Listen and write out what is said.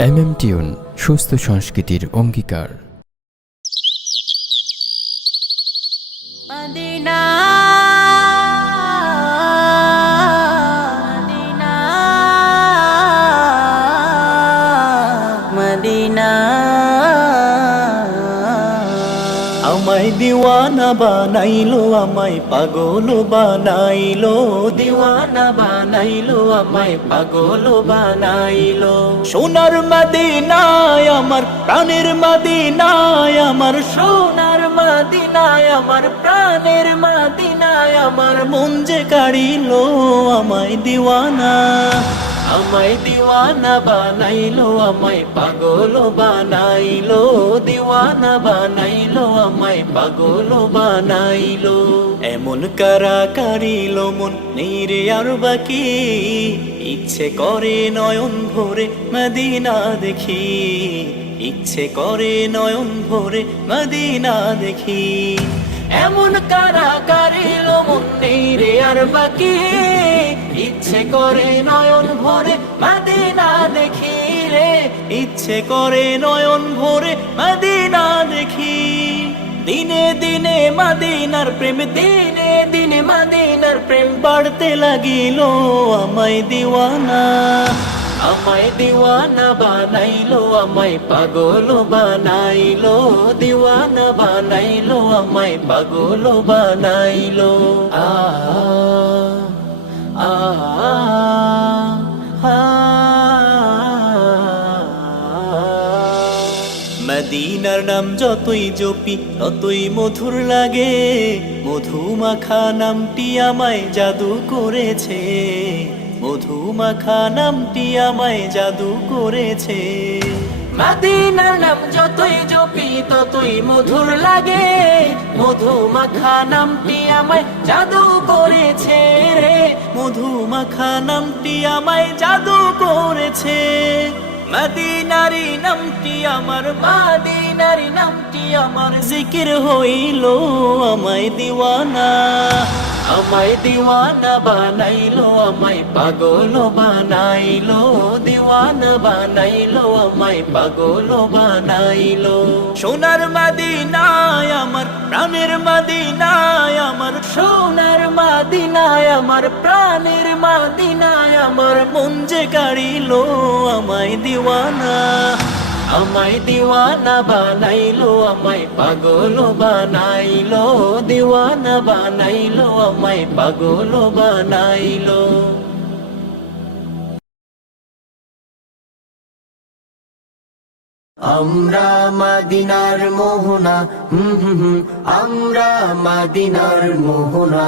Tune সুস্থ সংস্কৃতির অঙ্গীকার। মদিনা মদিনা মদিনা আমায় দিওয়ানা বানাইলো, আমায় পাগল বানাইলো, দিওয়ানা বানাইলো, আমায় পাগল বানাইলো। সোনার মদিনায় আমার প্রাণের মদিনায় আমার, সোনার মদিনায় আমার প্রাণের মদিনায় আমার, মন যে কাড়িলো আমায় দিওয়ানা, আমায় দিওয়ানা বানাইলো, আমায় পাগল বানাইলো, দিওয়ানা বানাইলো, আমায় পাগল বানাইলো। এমন কারা কারিলো মন নেই রে আর বাকি, ইচ্ছে করে নয়ন ভরে মদিনা দেখি, ইচ্ছে করে নয়ন ভরে মদিনা দেখি। এমন কারা কারিলো মন নেই রে আর বাকি, ইচ্ছে করে নয়ন ভরে মদিনা দেখি রে, ইচ্ছে করে নয়ন ভরে মদিনা দেখি। দিনে দিনে মদিনার প্রেম, দিনে দিনে মদিনার প্রেম বাড়তে লাগিল আমায় দিওয়ানা, আমায় দিওয়ানা বানাইলো, আমায় পাগল বানাইলো, দিওয়ানা বানাইলো, আমায় পাগল বানাইলো। আ আ আ মদিনার নাম যতই জপি ততই মধুর লাগে, মধুমাখা নামটি আমায় জাদু করেছে, মধুমাখা নামটি আমায় জাদু করেছে। মদিনার নাম যতই জপি ততই মধুর লাগে, মধুমাখা নামটি আমায় জাদু করেছে রে, মধুমাখা নামটি আমায় জাদু করেছে। মদিনারি নামটি আমার, মদিনারি নামটি আমার, জিকির হইল আমায় দিওয়ানা, আমায় দিওয়ানা বানাইলো, আমায় পাগল বানাইলো, দিওয়ানা বানাইলো, আমায় পাগল বানাইলো। সোনার মদিনায় আমার প্রাণের মদিনায় আমার, সোনার মদিনায় আমার প্রাণের মদিনায় আমার, মন যে কাড়িলো আমায় দিওয়ানা, আমায় দিওয়ানা বানাইলো, আমায় পাগল বানাইলো, দিওয়ানা বানাইলো, আমায় পাগল বানাইলো। আমরা মদিনার মোহনা, আমরা মদিনার মোহনা।